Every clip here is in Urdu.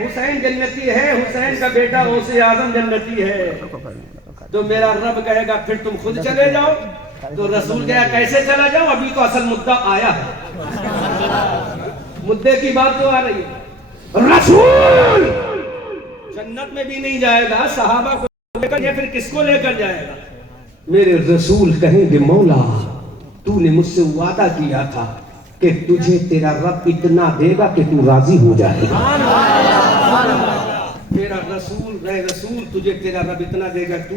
حسین جنتی ہے، حسین کا بیٹا غوث اعظم جنتی ہے. تو میرا رب کہے گا پھر تم خود چلے جاؤ. تو رسول کہا کیسے چلا جاؤ؟ ابھی تو اصل مدعا آیا ہے، مدعے کی بات تو آ رہی ہے. رسول جنت میں بھی نہیں جائے گا، صحابہ کو لے کر، یا پھر کس کو لے کر جائے گا؟ میرے رسول کہیں گے مولا تو نے مجھ سے وعدہ کیا تھا کہ تجھے تیرا رب اتنا دے گا کہ تو راضی ہو جائے گا. میرا رسول، اے رسول تجھے تیرا رب اتنا دے گا، تو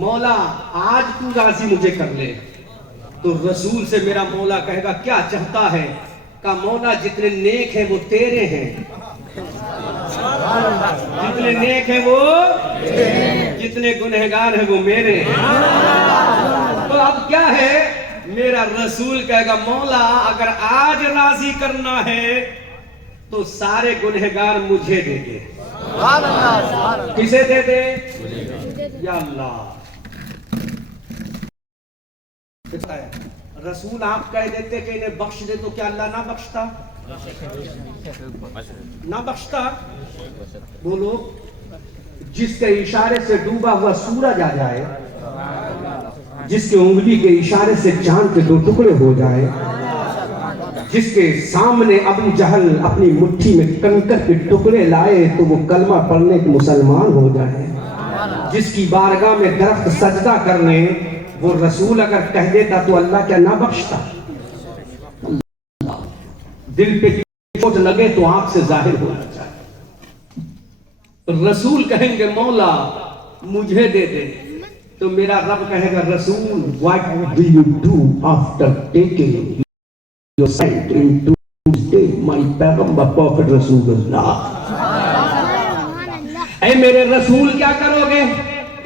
مولا آج تو راضی مجھے کر لے. تو رسول سے میرا مولا کہے گا کیا چاہتا ہے؟ کہا مولا جتنے نیک ہیں وہ تیرے ہیں، جتنے نیک ہیں وہ، جتنے گنہگار ہیں وہ میرے ہیں. تو اب کیا ہے؟ میرا رسول کہے گا مولا اگر آج راضی کرنا ہے تو سارے گنہگار مجھے دے دے. کسے دے دے؟ یا اللہ. رسول آپ کہہ دیتے کہ انہیں بخش دے تو کیا اللہ نہ بخشتا؟ نہ بخشتا. بولو جس کے اشارے سے ڈوبا ہوا سورج آ جائے، جس کے انگلی کے اشارے سے چاند کے 2 ٹکڑے ہو جائے، جس کے سامنے ابو جہل اپنی مٹھی میں کنکر کے ٹکڑے لائے تو وہ کلمہ پڑھنے کے مسلمان ہو جائے، جس کی بارگاہ میں درخت سجدہ کرنے وہ رسول اگر کہہ دیتا تو اللہ کیا نہ بخشتا؟ دل پہ چوٹ لگے تو آنکھ سے ظاہر ہونا چاہیے. رسول کہیں گے مولا مجھے دے دے. تو میرا رب کہے گا رسول what will you do after taking your sight into today my پیغمبر prophet رسول اللہ. اے میرے رسول کیا کرو گے؟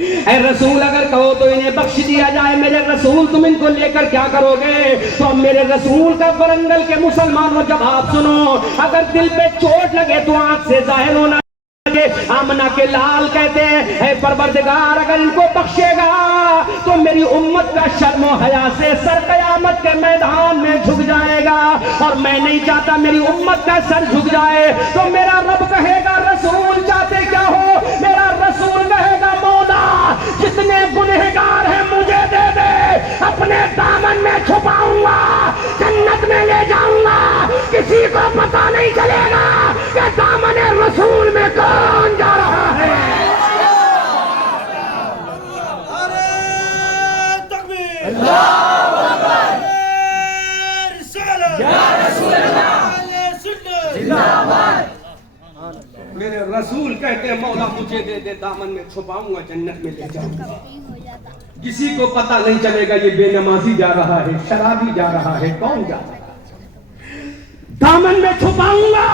اے رسول اگر کہو تو انہیں بخش دیا جائے، میرے رسول تم ان کو لے کر کیا کرو گے؟ تو میرے رسول کا ورنگل کے مسلمانوں جواب سنو. اگر دل پہ چوٹ لگے تو آنکھ سے ظاہر ہونا. آمنہ کے لال کہتے ہیں اے پروردگار اگر ان کو بخشے گا تو میری امت کا شرم و حیا سے سر قیامت کے میدان میں جھک جائے گا، اور میں نہیں چاہتا میری امت کا سر جھک جائے. تو میرا رب کہے گا رسول چاہتے کیا ہو؟ میرا رسول کہے گا مولا جتنے گنہگار ہیں مجھے دے دے، اپنے دامن میں چھپاؤں گا، جنت میں لے جاؤں گا، کسی کو پتہ نہیں چلے گا کہ دامن رسول میں کون جا رہا ہے. تکبیر، اللہ اکبر، رسالت، یا رسول اللہ، زندہ باد. میرے رسول کہتے ہیں مولا مجھے دے دے، دامن میں چھپاؤں گا، جنت میں لے جاؤں گا، کسی کو پتہ نہیں چلے گا یہ بے نمازی جا رہا ہے، شرابی جا رہا ہے، کون جا رہا ہے. دامن میں چھپاؤں گا،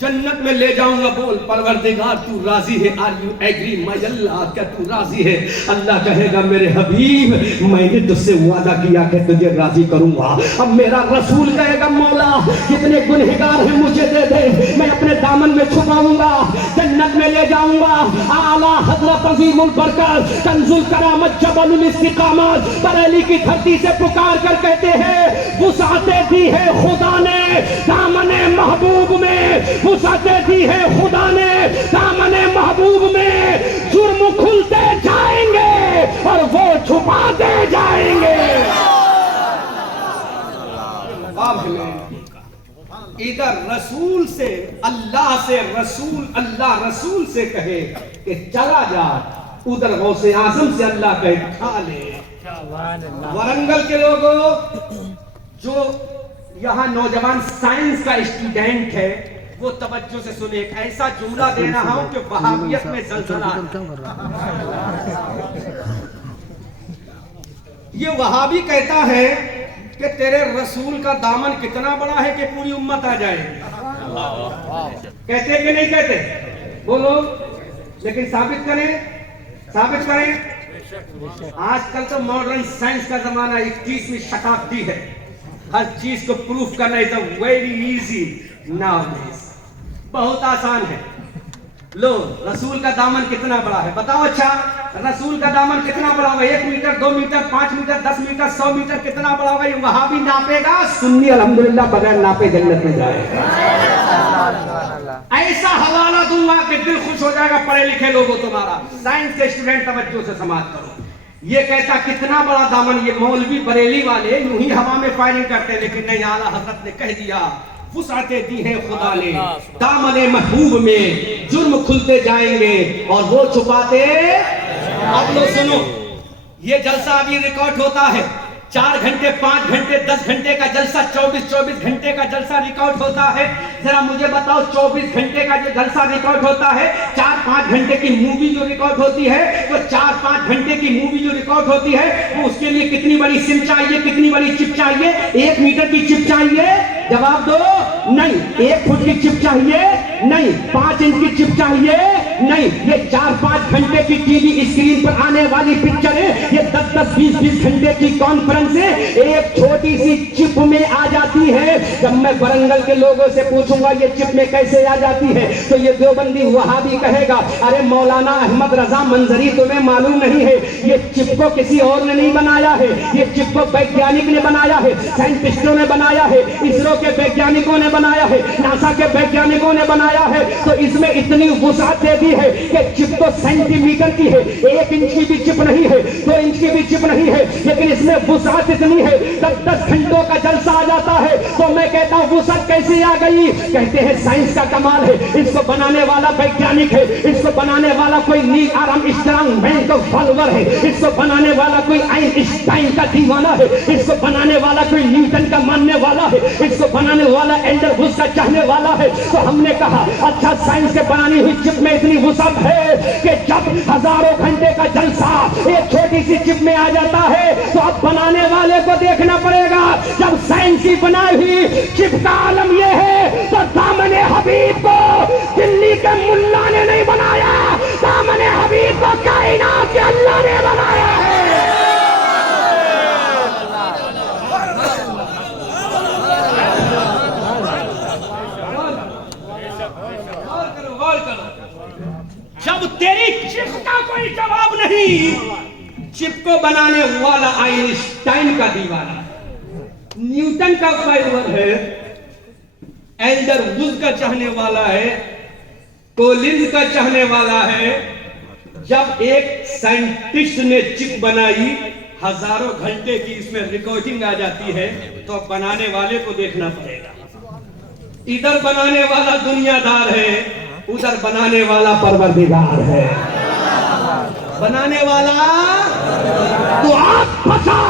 جنت میں لے جاؤں گا. بول پروردگار تو راضی ہے؟ آر یو ایگری مائی اللہ؟ کیا تو راضی ہے؟ اللہ کہے گا میرے حبیب میں نے تجھ سے وعدہ کیا کہ تجھے راضی کروں گا. اب میرا رسول کہے گا مولا کتنے گنہگار ہیں مجھے دے دے، میں اپنے دامن میں چھپاؤں گا، جنت میں لے جاؤں گا. اعلیٰ حضرت عظیم البرکت کنز الکرامت جبل الاستقامت بریلی کی دھرتی سے پکار کر کہتے ہیں وسعتیں دی ہے خدا نے دامن محبوب میں، وسعتیں دی ہے خدا نے دامن محبوب میں، جرم کھلتے جائیں گے اور وہ چھپاتے جائیں گے. ادھر رسول سے اللہ سے رسول، اللہ رسول سے کہے کہ چلا جا، ادھر غوث اعظم سے اللہ کہے کھا لے. ورنگل کے لوگوں جو یہاں نوجوان سائنس کا اسٹوڈنٹ ہے وہ توجہ سے سنے، ایک ایسا جملہ دے رہا ہوں کہ وہابیت میں زلزلہ. یہ وہابی کہتا ہے کہ تیرے رسول کا دامن کتنا بڑا ہے کہ پوری امت آ جائے. کہتے کہ نہیں کہتے؟ بولو لیکن ثابت کریں، ثابت کریں. آج کل تو ماڈرن سائنس کا زمانہ، 21ویں شتابدی ہے، ہر چیز کو پروف کرنا is very easy nowadays. بہت آسان ہے. لو رسول کا دامن کتنا بڑا ہے بتاؤ. اچھا رسول کا دامن کتنا بڑا ہوگا؟ 1 metre, 2 metre, 5 metre, 10 metre, 100 metre, کتنا بڑا ہوگا؟ یہ وہابی ناپے گا، سنی الحمدللہ بغیر ناپے جنت میں جائے گا. خوش ہو جائے گا پڑھے لکھے لوگوں تمہارا. سائنس کے اسٹوڈنٹ توجہ سے سماعت کرو. یہ کہتا کتنا بڑا دامن. یہ مولوی بریلی والے یوں ہی ہوا میں فائرنگ کرتے, لیکن نہیں, اعلیٰ حضرت نے کہہ دیا وسعتیں دی ہیں خدا نے دامن محبوب میں, جرم کھلتے جائیں گے اور وہ چھپاتے. اب لو سنو, یہ جلسہ ابھی ریکارڈ ہوتا ہے. 4 گھنٹے 5 گھنٹے 10 گھنٹے کا جلسہ 24 گھنٹے کا جلسہ ریکارڈ ہوتا ہے. ذرا مجھے بتاؤ 24 گھنٹے کا جو جلسہ ریکارڈ ہوتا ہے, 4-5 گھنٹے کی مووی جو ریکارڈ ہوتی ہے, تو 4-5 گھنٹے کی مووی جو ریکارڈ ہوتی ہے وہ اس کے لیے کتنی بڑی سم چاہیے, کتنی بڑی چپ چاہیے؟ 1 میٹر کی چپ چاہیے؟ جواب دو. نہیں. 1 فٹ کی چپ چاہیے؟ نہیں. 5 انچ کی چپ چاہیے؟ نہیں. یہ 4-5 گھنٹے کی ٹی وی اسکرین پر آنے والی پکچر ہے, یہ 10-20 گھنٹے کی کانفرنس سے ایک چھوٹی سی چپ میں آ جاتی ہے. جب میں ورنگل کے لوگوں سے پوچھوں گا یہ چپ میں کیسے آ جاتی ہے, تو یہ دیوبندی وہابی کہے گا ارے مولانا احمد رضا منظری تمہیں معلوم نہیں ہے, یہ چپ کو کسی اور نے نہیں بنایا ہے, یہ چپ کو ویگیانک نے بنایا ہے, سائنٹسٹوں نے بنایا ہے, اسرو کے ویگیانکوں نے بنایا ہے, ناسا کے ویگیانکوں نے بنایا ہے. تو اس میں اتنی وسعت دے دی ہے کہ چپ تو سینٹی میٹر کی ہے, 1 انچ کی بھی چپ نہیں ہے, 2 انچ کی بھی چپ نہیں ہے, لیکن اس میں وسعت اتنی ہے 10 گھنٹوں کا جلسہ آ جاتا ہے. تو میں کہتا ہوں وسعت کیسے آ گئی؟ کہتے ہیں سائنس کا کمال ہے, اس کو بنانے والا ویگیانک ہے, اس کو بنانے والا کوئی نیل آرم اسٹرانگ مین کا فالوور ہے, اس کو بنانے والا کوئی آئنسٹائن کا دیوانہ ہے, اس کو بنانے والا کوئی نیوٹن کا ماننے والا ہے, اس کو بنانے والا اینڈر ووڈ کا چاہنے والا ہے. تو ہم نے کہا اچھا سائنس کے بنانی ہوئی چپ میں اتنی وسعت ہے کہ جب ہزاروں گھنٹے کا جلسہ ایک چھوٹی سی چپ میں آ جاتا ہے, تو اب بنانے والے کو دیکھنا پڑے گا. جب سائنس کی بنائی ہوئی چپ کا عالم یہ ہے, تو دامن حبیب کو دلی کے ملا نے نہیں بنایا, دامن حبیب کو کائنات کے اللہ نے بنایا ہے. جب تیری چپ کا کوئی جواب نہیں, چپ کو بنانے والا آئنسٹائن کا دیوانہ, نیوٹن کا فالوور ہے, اینڈر ووڈ کا چاہنے والا ہے, کولنز کا چاہنے والا ہے. جب ایک سائنٹسٹ نے چپ بنائی, ہزاروں گھنٹے کی اس میں ریکارڈنگ آ جاتی ہے, تو بنانے والے کو دیکھنا پڑے گا. ادھر بنانے والا دنیا دار ہے, ادھر بنانے والا پروردگار ہے. بنانے والا تو آپ بتا,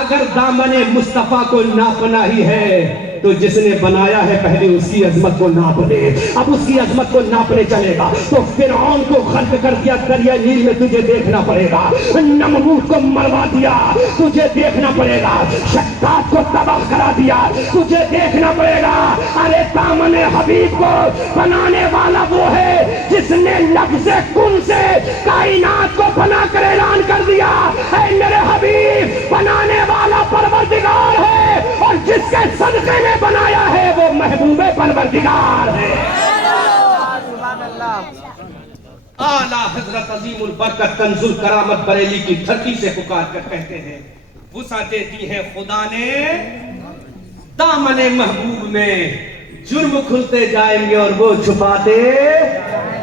اگر دامن مصطفیٰ کو ناپنا ہی ہے تو جس نے بنایا ہے پہلے اس کی عظمت کو ناپ لے. اب اس کی عظمت کو ناپنے چلے گا تو فرعون کو غرق کر دیا دریا نیل میں, تجھے دیکھنا پڑے گا. نمرود کو مروا دیا, تجھے دیکھنا پڑے گا. شداد کو تباہ کرا دیا, تجھے دیکھنا پڑے گا. ارے دامن حبیب کو بنانے والا وہ ہے جس نے لفظ کن سے کائنات کو بنا کر اعلان کر دیا اے میرے حبیب, بنانے والا پروردگار ہے, اور جس کے صدقے میں بنایا ہے وہ محبوب پروردگار ہے. اعلیٰ حضرت عظیم البرکت کنز الکرامت بریلی کی دھرتی سے پکار کر کہتے ہیں وسعتیں دی ہیں خدا نے دامن محبوب میں, جرم کھلتے جائیں گے اور وہ چھپاتے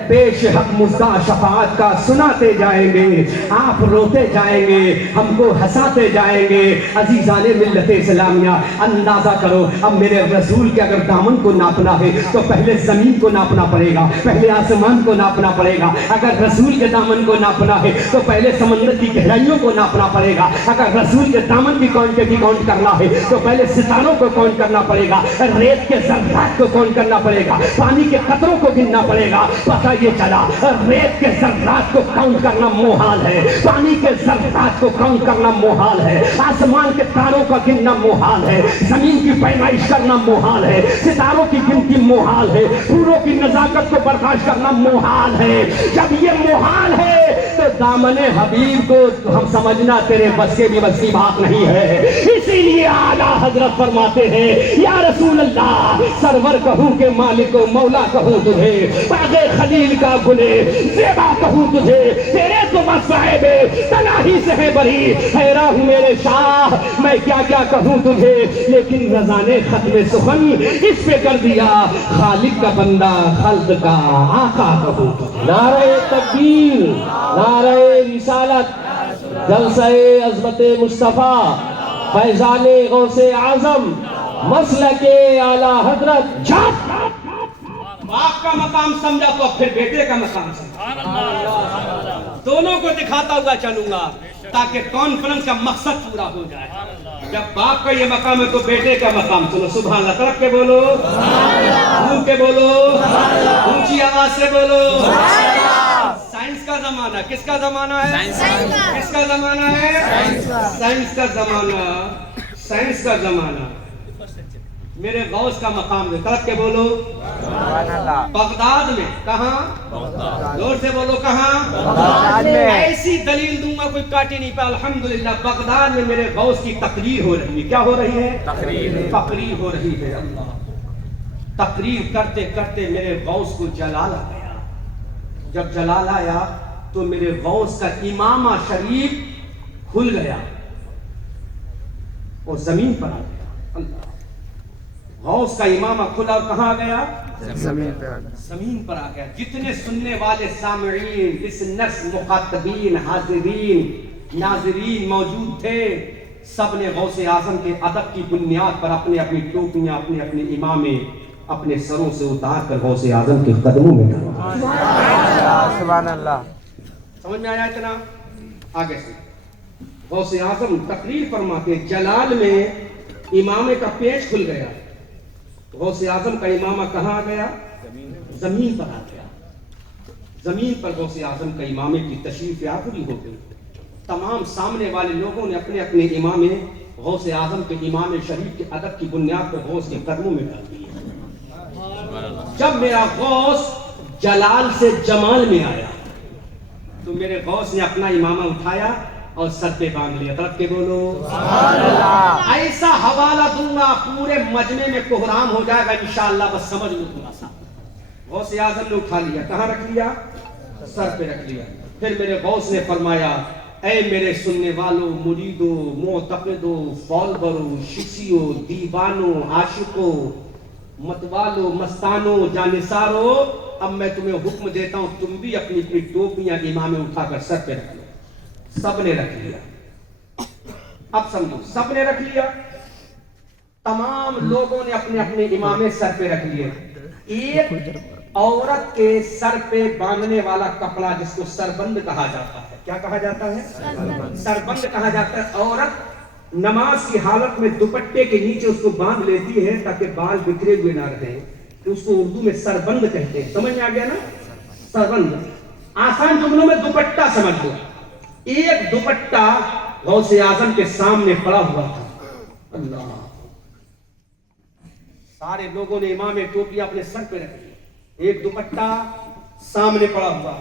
پیش حق مزدہ شفاعت کا سناتے جائیں گے. آپ روتے جائیں گے, ہم کو ہنساتے جائیں گے. عزیزان ملت اسلامیہ اندازہ کرو, اب میرے رسول کے اگر دامن کو ناپنا ہے تو پہلے زمین کو ناپنا پڑے گا, پہلے آسمان کو ناپنا پڑے گا. اگر رسول کے دامن کو ناپنا ہے تو پہلے سمندر کی گہرائیوں کو ناپنا پڑے گا. اگر رسول کے دامن کی کوانٹٹی کاؤنٹ کرنا ہے تو پہلے ستاروں کو کاؤنٹ کرنا پڑے گا, ریت کے ذرات کو کاؤنٹ کرنا پڑے گا, پانی کے قطروں کو گننا پڑے گا. پتہ یہ چلا ریت کے ذرات کو کاؤنٹ کرنا محال ہے, پانی کے ذرات کو کاؤنٹ کرنا محال ہے, آسمان کے تاروں کا گننا محال ہے, زمین کی پیمائش کرنا محال ہے, ستاروں کی گنتی محال ہے, پوروں کی نزاکت کو برداشت کرنا محال ہے. جب یہ محال ہے تو دامن حبیب کو ہم سمجھنا تیرے بس کے بھی بس کی بات نہیں ہے. اسی لیے اعلیٰ حضرت فرماتے ہیں یا رسول اللہ, سرور کہوں کہ مالک و مولا کہوں تجھے, باغ خلیل دل کا گلے زیبا کہوں تجھے تیرے تو بس صاحب تنہائی سے ہے بری حیران ہوں میرے شاہ میں کیا کیا کہوں تجھے لیکن رضا نے ختم سخن اس پہ کر دیا خالق کا بندہ خلق کا آقا کہوں تجھے نعرہ تکبیر نعرہ رسالت جلسہ عظمت مصطفیٰ فیضان غوث اعظم مسلک اعلی حضرت جب باپ کا مقام سمجھا تو پھر بیٹے کا مقام سمجھا دونوں کو دکھاتا ہوا چلوں گا تاکہ کانفرنس کا مقصد پورا ہو جائے جب باپ کا یہ مقام ہے تو بیٹے کا مقام سنو سبحان اللہ ترک کے بولو منہ کے بولو اونچی آواز سے بولو سائنس کا زمانہ کس کا زمانہ ہے کس کا زمانہ ہے سائنس کا زمانہ سائنس کا زمانہ میرے غوث کا مقام دے طرف کے بولو بغداد میں کہاں زور سے بولو کہاں ایسی دلیل دوں گا کوئی کاٹی نہیں پہ الحمدللہ بغداد میں میرے غوث کی تقریر ہو رہی ہے کیا ہو رہی ہے تقریر ہو رہی ہے اللہ تقریر کرتے کرتے میرے غوث کو جلال آ گیا جب جلال آیا تو میرے غوث کا امامہ شریف کھل گیا اور زمین پر آ گیا اللہ غوث کا امامہ کھلا اور کہاں گیا زمین پر آ گیا جتنے سننے والے سامعین لسنرز مخاطبین حاضرین ناظرین موجود تھے سب نے غوث اعظم کے ادب کی بنیاد پر اپنے اپنی ٹوپیاں اپنے اپنے امامے اپنے سروں سے اتار کر غوث اعظم کے قدموں میں ڈالا سبحان اللہ سمجھ میں آیا اتنا آگے سے غوث اعظم تقریر فرماتے جلال میں امامے کا پیش کھل گیا غوث اعظم کا امامہ کہاں گیا زمین پر آ گیا زمین پر غوث اعظم کا امامے کی تشریف آوری ہو گئی تمام سامنے والے لوگوں نے اپنے اپنے امامے غوث اعظم کے امام شریف کے ادب کی بنیاد پر غوث کے قدموں میں ڈال دیے جب میرا غوث جلال سے جمال میں آیا تو میرے غوث نے اپنا امامہ اٹھایا اور سر پہ باندھ لیا طرف کے بولو ایسا حوالہ دوں گا پورے مجمع میں کوہرام ہو جائے گا انشاءاللہ بس سمجھ لو تھوڑا سا غوث اعظم نے اٹھا لیا کہاں رکھ لیا سر پہ رکھ لیا پھر میرے غوث نے فرمایا اے میرے سننے والوں مریدوں معتقدوں فالووروں شیشیوں دیوانوں عاشقوں متوالوں مستانوں جانثاروں اب میں تمہیں حکم دیتا ہوں تم بھی اپنی اپنی ٹوپیاں امامے اٹھا کر سر پہ رکھ لو سب نے رکھ لیا اب سمجھو سب نے رکھ لیا تمام لوگوں نے اپنے اپنے امامے سر پہ رکھ لیے ایک عورت کے سر پہ باندھنے والا کپڑا جس کو سربند کہا جاتا ہے کیا کہا جاتا ہے سربند کہا جاتا ہے عورت نماز کی حالت میں دوپٹے کے نیچے اس کو باندھ لیتی ہے تاکہ بال بکھرے ہوئے نہ رہیں تو اس کو اردو میں سربند کہتے ہیں سمجھ میں آ گیا نا سربند آسان جملوں میں دوپٹہ سمجھ لو ایک دوپٹہ غوث اعظم کے سامنے پڑا ہوا تھا اللہ سارے لوگوں نے امام ٹوپی اپنے سر پہ رکھی ایک دوپٹہ سامنے پڑا ہوا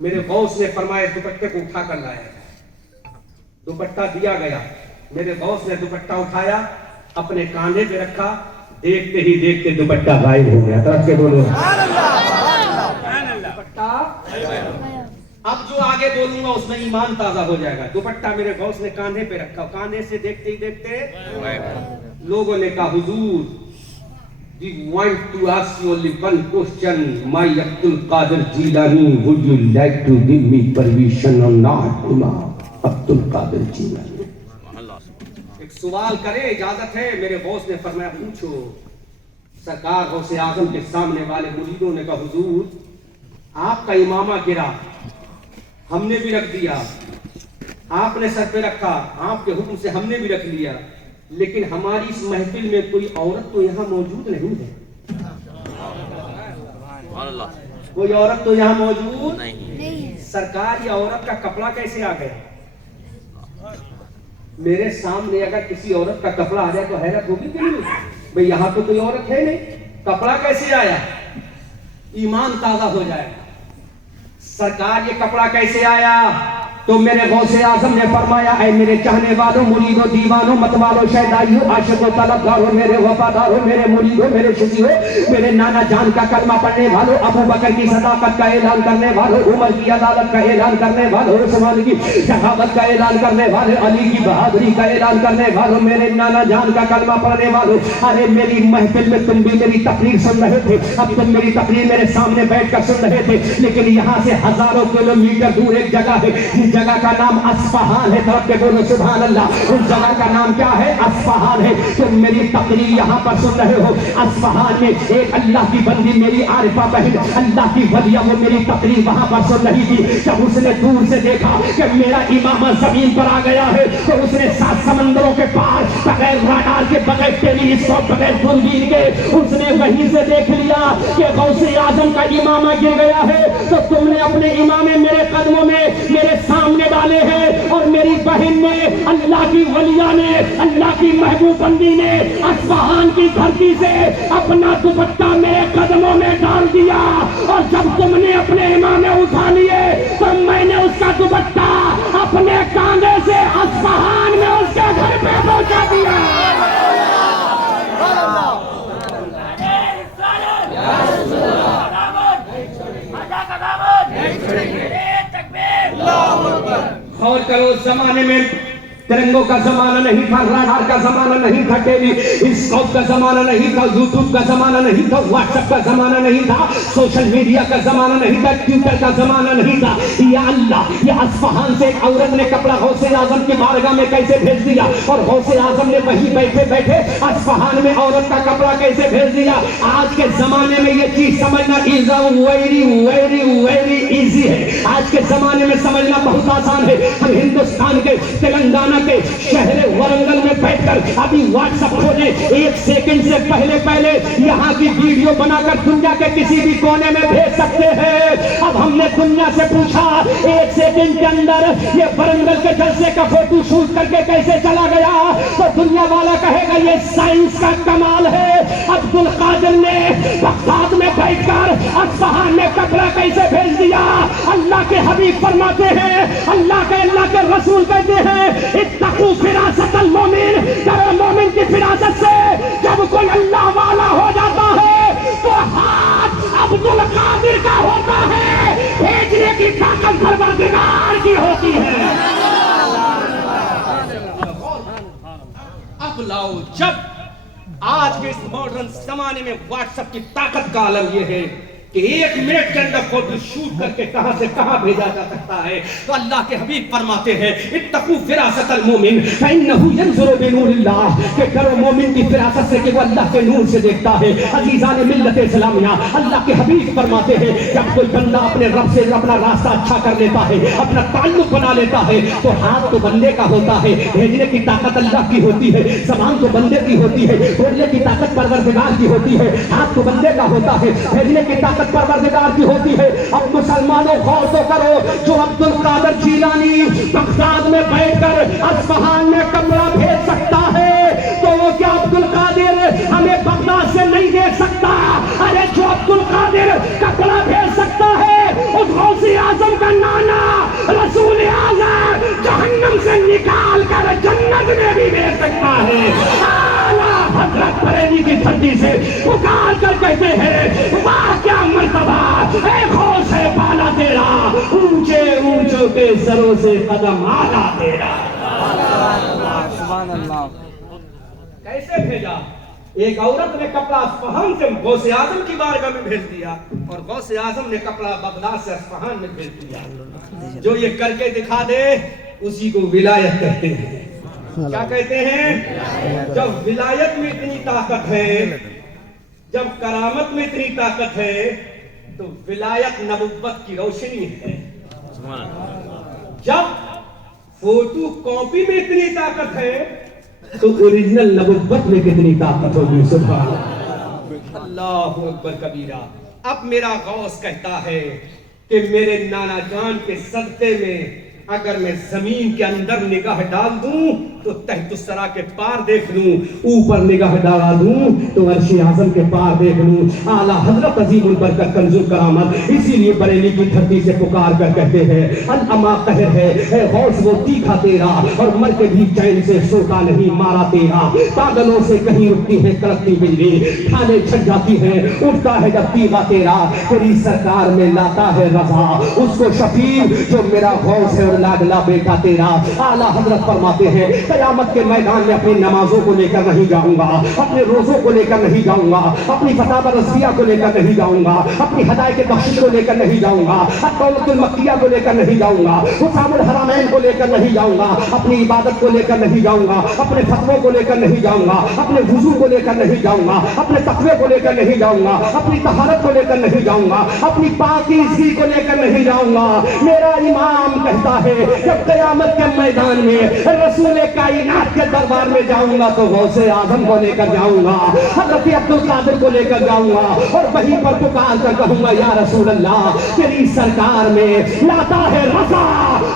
میرے غوث نے فرمایا دوپٹے کو اٹھا کر لایا دوپٹہ دیا گیا میرے غوث نے دوپٹہ اٹھایا اپنے کاندھے پہ رکھا دیکھتے ہی دیکھتے دوپٹہ غائب ہو گیا طرف کے بولو دوپٹہ اب جو آگے بولوں گا اس میں ایمان تازہ ہو جائے گا دوپٹہ میرے غوث نے کاندھے پہ رکھا کاندھے سے دیکھتے ہی دیکھتے لوگوں نے کہا حضور we want to ask you only one question my Abdul Qadir Jilani would you like to give me permission or not Imam Abdul Qadir Jilani ایک سوال کرے اجازت ہے میرے غوث نے فرمایا پوچھو سرکار غوث اعظم کے سامنے والے مریدوں نے کہا حضور آپ کا امامہ گرا ہم نے بھی رکھ دیا آپ نے سر پہ رکھا آپ کے حکم سے ہم نے بھی رکھ لیا لیکن ہماری اس محفل میں کوئی عورت تو یہاں موجود نہیں ہے کوئی عورت تو یہاں موجود نہیں سرکار یہ عورت کا کپڑا کیسے آ گیا میرے سامنے اگر کسی عورت کا کپڑا آ جائے تو حیرت ہوگی کہ نہیں بھئی یہاں تو کوئی عورت ہے نہیں کپڑا کیسے آیا ایمان تازہ ہو جائے سرکار یہ کپڑا کیسے آیا تو میرے غوث اعظم نے فرمایا اے میرے چاہنے والوں مریدوں دیوانوں متوالوں شیدائیوں عاشقوں طلبگاروں میرے وفاداروں میرے مریدوں میرے شفیعوں میرے نانا جان کا کلمہ پڑھنے والوں ابو بکر کی صداقت کا اعلان کرنے والوں عمر کی عدالت کا اعلان کرنے والوں عثمان کی شہادت کا اعلان کرنے والوں علی کی بہادری کا اعلان کرنے والوں میرے نانا جان کا کلمہ پڑھنے والوں ارے میری محفل میں تم بھی میری تقریر سن رہے تھے اب تم میری تقریر میرے سامنے بیٹھ کر سن رہے تھے لیکن یہاں سے ہزاروں کلومیٹر دور ایک جگہ ہے جس جگہ کا نام اصفہان ہے طرف کے بولو سبحان اللہ اس جگہ کا نام کیا ہے اصفہان ہے تم میری تقریر یہاں پر سن رہے ہو اصفہان میں ایک اللہ کی بندی میری عارفہ بہن اللہ کی ولیہ وہ میری تقریر وہاں پر سن رہی تھی جب اس نے دور سے دیکھا کہ میرا امامہ زمین پر آ گیا ہے تو اس نے 7 سمندروں کے پار بغیر راڈار کے بغیر ٹیلی اسکوپ بغیر دوربین کے اس نے وہیں سے دیکھ لیا کہ غوث اعظم کا امامہ گر گیا ہے تو تم نے اپنے امامے میرے قدموں میں میرے سامنے ڈالے ہیں اور میری بہن نے اللہ کی ولیہ نے اللہ کی محبوب بندی نے اصفہان کی دھرتی سے اپنا دوپٹہ میرے قدموں میں ڈال دیا اور جب تم نے اپنے امامے اٹھا لیے تو میں نے اس کا دوپٹہ اپنے کاندھے سے اصفہان میں اس کے گھر پہ پہنچا دیا غور کرو زمانے میں ترنگوں کا زمانہ نہیں تھا راڈار کا زمانہ نہیں تھا ٹیلی اسکوپ کا زمانہ نہیں تھا یوٹیوب کا زمانہ نہیں تھا واٹس ایپ کا زمانہ نہیں تھا سوشل میڈیا کا زمانہ نہیں تھا ٹویٹر کا زمانہ نہیں تھا یا اللہ یہ اصفہان سے ایک عورت نے کپڑا غوث اعظم کی بارگاہ میں کیسے بھیج دیا اور غوث اعظم نے وہیں بیٹھے بیٹھے اصفہان میں عورت کا کپڑا کیسے بھیج دیا آج کے زمانے میں یہ چیز سمجھنا ویری ایزی ہے آج کے زمانے میں سمجھنا بہت آسان ہے ہم ہندوستان کے تلنگانہ کے شہر ورنگل میں بیٹھ کر ابھی واٹس ایپ کھولیں 1 سیکنڈ سے پہلے یہاں کی ویڈیو بنا کر دنیا کے کسی بھی کونے میں بھیج سکتے ہیں اب ہم نے دنیا سے پوچھا 1 سیکنڈ کے اندر یہ ورنگل کے جلسے کا فوٹو شوٹ کر کے کیسے چلا گیا تو دنیا والا کہے گا یہ سائنس کا کمال ہے عبد القادر نے بغداد میں بیٹھ کر اصفہان میں کپڑا کیسے بھیج دیا اللہ کے حبیب فرماتے ہیں اللہ کے رسول کہتے ہیں اتقوا فراست المومن ڈرو مومن کی فراست سے جب کوئی اللہ والا ہو جاتا ہے تو ہاتھ عبد القادر کا ہوتا ہے بھیجنے کی طاقت پروردگار کی ہوتی ہے اب لاؤ جب آج کے اس ماڈرن زمانے میں واٹس ایپ کی طاقت کا عالم یہ ہے کہ 1 منٹ کے اندر فوٹو شوٹ کر کے کہاں سے کہاں بھیجا جا سکتا ہے تو اللہ کے حبیب فرماتے ہیں اتقوا فراست المومن فإنه ينظر بنور اللہ کہ ڈرو مومن کی فراست سے کہ وہ اللہ کے نور سے دیکھتا ہے عزیزان ملت اسلامیہ اللہ کے حبیب فرماتے ہیں جب کوئی بندہ اپنے رب سے اپنا راستہ اچھا کر لیتا ہے اپنا تعلق بنا لیتا ہے تو ہاتھ تو بندے کا ہوتا ہے بھیجنے کی طاقت اللہ کی ہوتی ہے زبان تو بندے کی ہوتی ہے بولنے کی طاقت پروردگار کی ہوتی ہے ہاتھ تو بندے کا ہوتا ہے بھیجنے کی طاقت پروردگار کی ہوتی ہے اب مسلمانوں غور تو کرو جو عبد القادر جیلانی بغداد میں بیٹھ کر اصفہان میں کپڑا بھیج سکتا ہے تو وہ کیا عبد القادر ہمیں بغداد سے نہیں دیکھ سکتا ارے جو عبد القادر کپڑا بھیج سکتا ہے اس غوث اعظم کا نانا رسول اعظم جہنم سے نکال کر جنت میں بھی بھیج سکتا ہے حضرت بریلی کی دھرتی سے پکار کر کہتے ہیں واہ کیا مرتبہ اے غوث بالا تیرا اونچے اونچوں کے سروں سے قدم آلا تیرا سبحان اللہ کیسے بھیجا ایک عورت نے کپڑا اصفہان سے غوث اعظم کی بارگاہ میں بھیج دیا اور غوث اعظم نے کپڑا بغداد سے اصفہان میں بھیج دیا جو یہ کر کے دکھا دے اسی کو ولایت کہتے ہیں کیا کہتے ہیں جب ولایت میں اتنی طاقت ہے جب کرامت میں اتنی طاقت ہے تو ولایت نبوت کی روشنی ہے جب فوٹو کاپی میں اتنی طاقت ہے تو اوریجنل نبوت میں کتنی طاقت ہوگی سبحان اللہ اکبر کبیرہ اب میرا غوث کہتا ہے کہ میرے نانا جان کے صدقے میں اگر میں زمین کے اندر نگاہ ڈال دوں تو تحت الثری کے پار دیکھ لوں، اوپر نگاہ ڈالا دوں تو عرش اعظم کے پار دیکھ لوں۔ اعلیٰ حضرت عظیم البرکت کنز الکرامت اسی لیے بریلی کی دھرتی سے پکار کر کہتے ہیں العما قہر ہے، اے غوث وہ تیکھا تیرا، اور مر کے بھی چین سے سوتا نہیں مارا تیرا۔ پاگلوں سے کہیں رکتی ہے کڑکتی بجلی، ٹھانے چھٹ جاتی ہے اٹھتا ہے جب تیغا تیرا، تیری سرکار میں لاتا ہے رضا اس کو شفیع جو میرا غوث ہے اور لاڈلا بیٹا تیرا۔ اعلیٰ حضرت فرماتے ہیں قیامت کے میدان میں اپنی نمازوں کو لے کر نہیں جاؤں گا، اپنے روزوں کو لے کر نہیں جاؤں گا، اپنی فتاوی رضویہ کو لے کر نہیں جاؤں گا، اپنی ہدایت بخشش کو لے کر نہیں جاؤں گا، الدولۃ المکیہ کو لے کر نہیں جاؤں گا، حسام الحرمین کو لے کر نہیں جاؤں گا، اپنی عبادت کو لے کر نہیں جاؤں گا، اپنے فتووں کو لے کر نہیں جاؤں گا، اپنے وضو کو لے کر نہیں جاؤں گا، اپنے تقوی کو لے کر نہیں جاؤں گا، اپنی طہارت کو لے کر نہیں جاؤں گا، اپنی پاکیزگی کو لے کر نہیں جاؤں گا۔ میرا امام کہتا ہے جب قیامت کے میدان میں رسول کائنات کے دربار میں جاؤں گا تو غوث اعظم کو لے کر جاؤں گا، حضرت عبد القادر کو لے کر جاؤں گا، اور وہیں پر پکار کر کہوں گا یا رسول اللہ تیری سرکار میں لاتا ہے رضا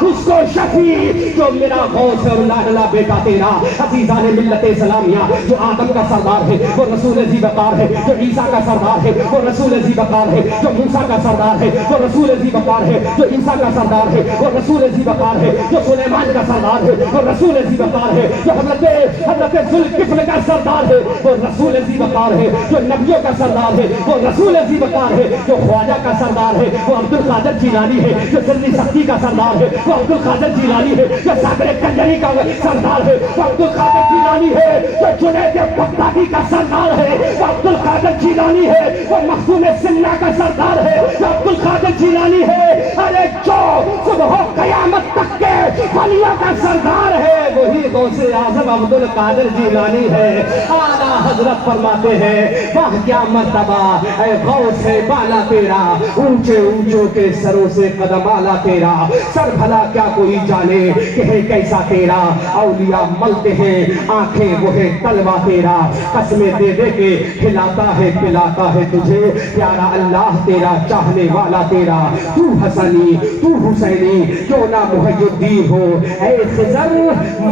اس کو شفیع جو میرا غوث ہے اور لاڈلا بیٹا تیرا۔ عزیزان ملت اسلامیہ جو آدم کا سردار ہے وہ رسول ذی بقار ہے، جو عیسیٰ کا سردار ہے وہ رسول ذی بقار ہے، جو موسیٰ کا سردار ہے وہ رسول ذی بقار ہے، جو عیسیٰ کا سردار ہے وہ رسول ذی بقار ہے، جو سلیمان کا سردار ہے وہ رسول ذی بقار ہے، جو حضرت ذوالکفل کا سردار ہے وہ رسول ذی بقار ہے، جو نبیوں کا سردار ہے وہ رسول ذی بقار ہے، جو خواجہ کا سردار ہے وہ عبد القادر جیلانی ہے، جو سری سختی کا سردار ہے وہ عبد القادر جیلانی ہے، جو ساگر کنجری کا سردار ہے وہ عبد القادر جیلانی ہے، جو جنید بغدادی کا سردار ہے وہ عبد القادر جیلانی ہے، وہ مخدوم سنہ کا سردار ہے وہ عبد القادر جیلانی ہے۔ ارے جو صبح قیامت تک کے ولیوں کا سردار ہے وہی غوث اعظم عبد القادر جیلانی ہے۔ اعلیٰ حضرت فرماتے ہیں واہ کیا مرتبہ اے غوث ہے بالا تیرا، اونچے اونچوں کے سروں سے قدم آلا تیرا، سر بھلا کیا کوئی جانے کہ ہے کیسا تیرا، اولیاء ملتے ہیں آنکھیں وہ ہے تلوا تیرا، قسمیں دے دے کے کھلاتا ہے پلاتا ہے تجھے پیارا اللہ تیرا، چاہنے والا تیرا، تو حسنی تو حسینی کیوں نہ محی الدین ہو، اے خضر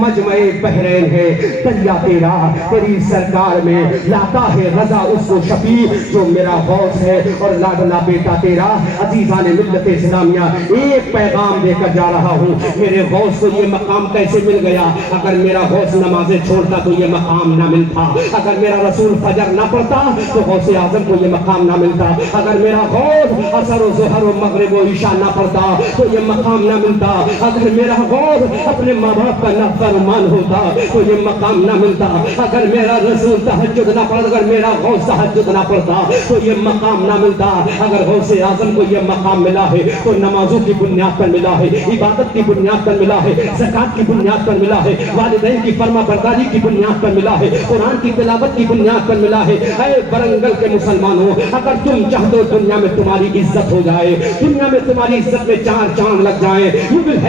مجمع بحرین ہے دریا تیرا، تیری سرکار میں لاتا ہے رضا اس کو شفیع جو میرا غوث ہے اور لاڈلا بیٹا تیرا۔ عزیزان ملت اسلامیہ ایک پیغام دے کر جا رہا ہوں، میرے غوث کو یہ مقام کیسے مل گیا؟ اگر میرا غوث نمازیں چھوڑتا تو یہ مقام نہ ملتا، اگر میرا رسول فجر نہ پڑھتا تو غوث اعظم کو یہ مقام نہ ملتا، اگر میرا غوث عصر و ظہر و مغرب و عشاء نہ پڑھتا تو یہ مقام نہ ملتا، اگر میرا غوث اپنے ماں باپ کا نافرمان ہوتا تو یہ مقام نہ ملتا، اگر میرا رسول تہجد نہ پڑھتا، اگر میرا غوث تہجد نہ پڑھتا تو یہ مقام نہ ملتا۔ اگر غوث اعظم کو یہ مقام ملا ہے تو نمازوں کی بنیاد پر ملا ہے، عبادت کی بنیاد پر ملا ہے، زکات کی بنیاد پر ملا ہے، والدین کی فرما برداری کی بنیاد پر ملا ہے، قرآن کی تلاوت کی بنیاد پر ملا ہے۔ اے برنگل کے مسلمانوں اگر تم چاہتے ہو دنیا میں تمہاری عزت ہو جائے، دنیا میں تمہاری عزت میں چار چاند لگ جائیں، you will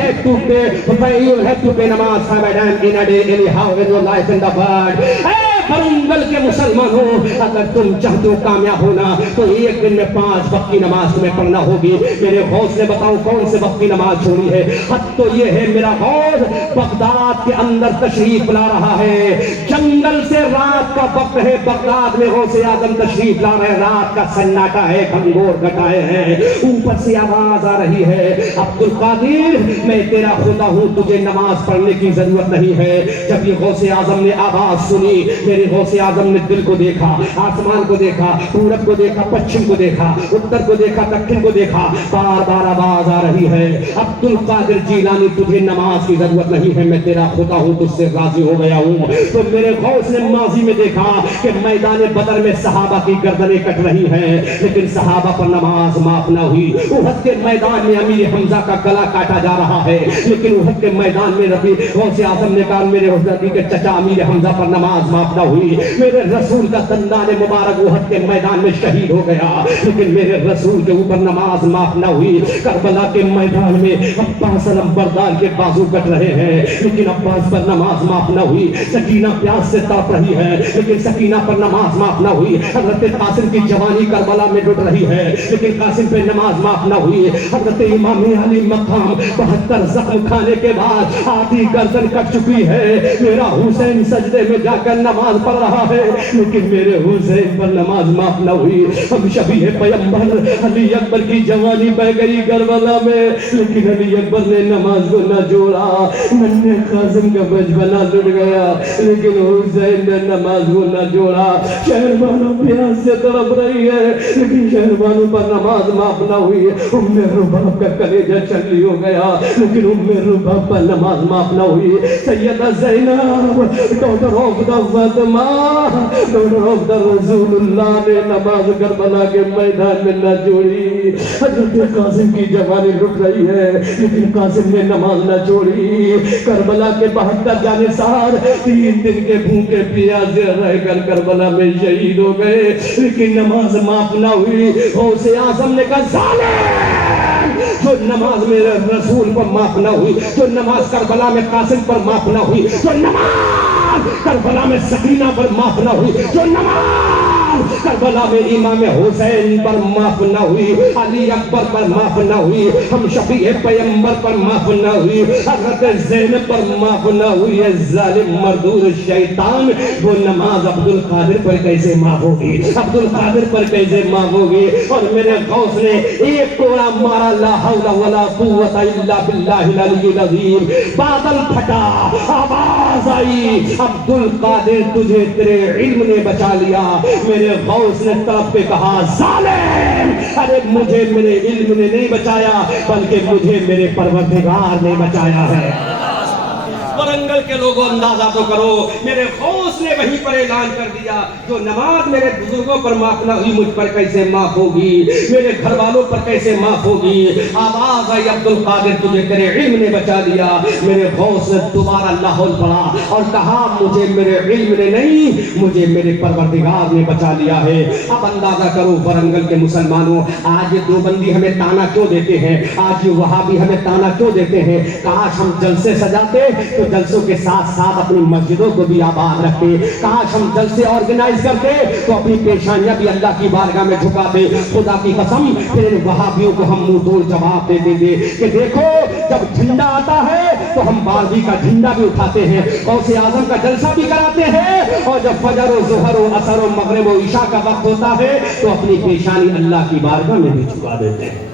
have to pay namaz 5 times in a day anyhow in your life in the world۔ برنگل کے مسلمانوں اگر تم چاہتے ہو کامیاب ہونا تو ایک دن میں 5 وقت کی نماز تمہیں پڑھنا ہوگی۔ میرے غوث نے بتاؤ کون سے وقت کی نماز چھوڑی ہے؟ حد تو یہ ہے میرا غوث بغداد کے اندر تشریف لا رہا ہے، جنگل سے رات کا وقت ہے، بغداد میں غوث اعظم تشریف لا رہے ہیں، رات کا سناٹا ہے، گھنگور گٹائے ہیں، اوپر سے آواز آ رہی ہے عبد القادر میں تیرا خدا ہوں، تجھے نماز پڑھنے کی ضرورت نہیں ہے۔ جب یہ غوث اعظم نے آواز سنی میرے غوث اعظم نے دل کو دیکھا، آسمان کو دیکھا، پورب کو دیکھا، پچھم کو دیکھا، اتر کو دیکھا، دکن کو دیکھا، بار بار آواز آ رہی ہے عبد القادر جیلانی تجھے نماز کی ضرورت نہیں ہے، میں تیرا خدا ہوں، تجھ سے راضی ہو گیا ہوں۔ تو میرے غوث نے ماضی میں دیکھا کہ میدان بدر میں صحابہ کی گردنیں کٹ رہی ہیں لیکن صحابہ پر نماز معاف نہ ہوئی، احد کے میدان میں امیر حمزہ کا گلا کاٹا جا رہا ہے لیکن احد کے میدان میں غوث اعظم نے کہا میرے حضرت کے چچا امیر حمزہ پر نماز معاف نہ ہوئی. میرے رسول کا دندان مبارک احد کے میدان میں شہید ہو گیا, لیکن میرے رسول کے اوپر نماز معاف نہ ہوئی. کربلا کے میدان میں عباس علم بردار کے بازو کٹ رہے ہیں, لیکن عباس پر نماز معاف نہ ہوئی. سکینہ پیاس سے تڑپ رہی ہے, لیکن سکینہ پر نماز معاف نہ ہوئی. حضرت قاسم کی جوانی کربلا میں ڈوب رہی ہے, لیکن قاسم پہ نماز معاف نہ ہوئی. حضرت امام علی مقام 72 زخم کھانے کے بعد آدھی گردن کٹ چکی ہے. میرا حسین سجدے میں جا کر نماز پڑھ رہا ہے, لیکن میرے حسین پر نماز معاف نہ ہوئی. ہم شبیہ پیغمبر علی اکبر کی جوانی بہ گئی کربلا میں, لیکن علی اکبر نے نماز کو نہ جوڑا. ننھے قاسم کا بچپنا لٹ گیا, لیکن حسین نے نماز کو نہ جوڑا. شہربانو پیاس سے تڑپ رہی ہے, لیکن شہربانو پر نماز معاف نہ ہوئی. ام رباب کا کلیجہ چلی ہو گیا, لیکن ام رباب پر نماز معاف نہ ہوئی. Syeda Zainab daughter of the Fatima, daughter of the Rasul Allah نے نماز کربلا کے میدان میں نہ جوڑی. حضرت قاسم کی جوانی لٹ رہی ہے, لیکن قاسم نے نماز نہ چھوڑی. کربلا کے 72 جانثار 3 دن کے بھوکے پیاسے رہ کر کربلا میں شہید ہو گئے, لیکن نماز معاف نہ ہوئی. غوث اعظم نے کہا ظالم, جو نماز میرے رسول پر معاف نہ ہوئی, جو نماز کربلا میں قاسم پر معاف نہ ہوئی, جو نماز کربلا میں سکینہ پر معاف نہ ہوئی, جو نماز کربلا میں امام حسین پر معاف نہ ہوئی, علی اکبر پر معاف نہ ہوئی, ہم شفیع پیغمبر پر معاف نہ ہوئی, حضرت زینب پر معاف نہ ہوئی. ظالم مردود شیطان, وہ نماز عبد القادر پر کیسے معاف ہوگی, عبد القادر پر کیسے معاف ہوگی. اور میرے غوث نے ایک کوڑا مارا, لا حول ولا قوت الا باللہ العلی العظیم. بادل پھٹا, آواز آئی, عبد القادر تجھے تیرے علم نے بچا لیا. میرے غوث نے طرف پہ کہا ظالم, ارے مجھے میرے علم نے نہیں بچایا, بلکہ مجھے میرے پروردگار نے بچایا ہے. ورنگل کے لوگوں اندازہ تو کرو, میرے غوث نے وہیں پر اعلان کر دیا, جو نماز میرے بزرگوں پر معاف نہ ہوئی مجھ پر کیسے معاف ہوگی, میرے گھر والوں پر کیسے معاف ہوگی. آواز آئی, عبد القادر تجھے تیرے علم نے بچا لیا. میرے غوث نے دوبارہ لاہور پڑھا اور کہا مجھے میرے علم نے نہیں, مجھے میرے پروردگار نے بچا لیا ہے. اب اندازہ کرو ورنگل کے مسلمانوں, آج یہ دیوبندی ہمیں تانا کیوں دیتے ہیں, آج یہ وہابی ہمیں تانا کیوں دیتے ہیں. کاش ہم جلسے سجاتے تو جلسوں کے ساتھ ساتھ اپنی مسجدوں کو بھی آباد رکھتے. کاش ہم جلسے آرگنائز کرتے تو اپنی پیشانیاں بھی اللہ کی بارگاہ میں جھکاتے. خدا کی قسم پھر وہابیوں کو ہم منہ توڑ جواب دیتے تھے کہ دیکھو جب جھنڈا آتا ہے تو ہم بازی کا جھنڈا بھی اٹھاتے ہیں, غوث اعظم کا جلسہ بھی کراتے ہیں, اور جب فجر و ظہر و عصر و مغرب و عشاء کا وقت ہوتا ہے تو اپنی پیشانی اللہ کی بارگاہ میں بھی جھکا دیتے ہیں.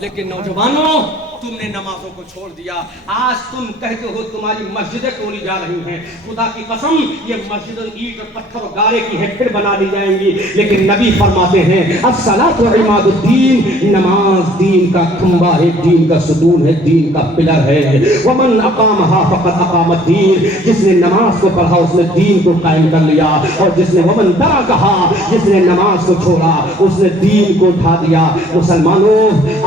لیکن نوجوانوں, تم نے نمازوں کو چھوڑ دیا. آج تم کہتے ہو تمہاری مسجدیں توڑی جا رہی ہیں. خدا کی قسم یہ مسجد اینٹ اور پتھر و گارے کی ہیں, پھر بنا لی جائیں گی. لیکن نبی فرماتے ہیں الصلاۃ عماد الدین, نماز دین کا کھمبا ہے, دین کا ستون ہے, دین کا پلر ہے. ومن اقامها فقد اقام الدین, جس نے نماز کو پڑھا اس نے دین کو قائم کر لیا. اور جس نے ومن ترکها, جس نے نماز کو چھوڑا اس نے دین کو اٹھا دیا. مسلمانوں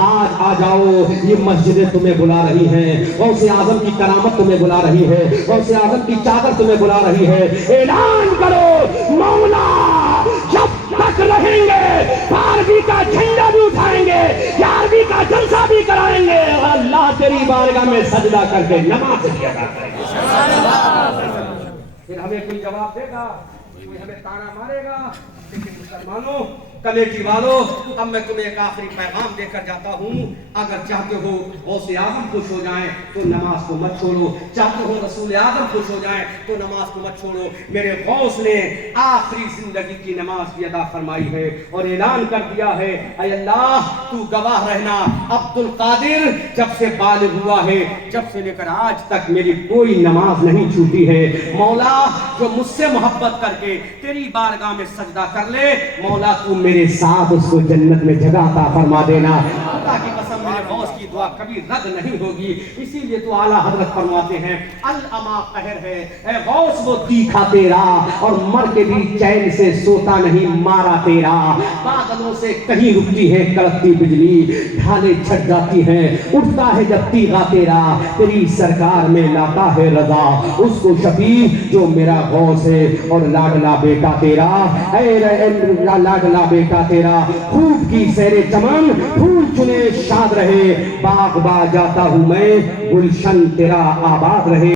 آج آ جاؤ, یہ مسجدیں تمہیں بلا رہی ہیں, غوث اعظم کی کرامت تمہیں بلا رہی ہے, غوث اعظم کی چادر تمہیں بلا رہی ہے. اعلان کرو مولا جب تک رہیں گے 12ویں کا جھنڈا بھی اٹھائیں گے, 11ویں کا جلسہ بھی کرائیں گے, اور اللہ تیری بارگاہ میں سجدہ کر کے نماز ادا کریں گے. پھر ہمیں کوئی جواب دے گا, کوئی ہمیں تانا مارے گا. لیکن مسلمانوں, کمیٹی والوں, اب میں تمہیں ایک آخری پیغام دے کر جاتا ہوں. اگر چاہتے ہو غوث اعظم خوش ہو جائیں تو نماز کو مت چھوڑو, چاہتے ہو رسول اعظم خوش ہو جائیں تو نماز کو مت چھوڑو. میرے غوث نے آخری زندگی کی نماز کی ادا فرمائی ہے اور اعلان کر دیا ہے, اے اللہ تو گواہ رہنا, عبد القادر جب سے بالغ ہوا ہے جب سے لے کر آج تک میری کوئی نماز نہیں چھوٹی ہے. مولا جو مجھ سے محبت کر کے تیری بارگاہ میں سجدہ کر لے, مولا تو میرے ساتھ اس کو جنت میں جگہ عطا فرما دینا. خدا کی قسم میرے غوث کی دعا کبھی رد نہیں ہوگی. اسی لیے تو اعلیٰ حضرت فرماتے ہیں الاما قہر ہے اے غوث وہ تیکھا تیرا, اور مر کے بھی چین سے سوتا نہیں مارا تیرا. بادلوں سے کہیں رکتی ہے کڑکتی بجلی, ڈھالیں چھٹ جاتی ہیں اٹھتا ہے جب تیغا تیرا. تیری سرکار میں لاتا ہے رضا اس کو شفیع جو میرا غوث ہے اور لاڈلا بیٹا تیرا. اے لاڈلا بیٹا تیرا, خوب کی سیر چمن پھول چنے شاد رہے, باغ با جاتا ہوں میں گلشن تیرا آباد رہے.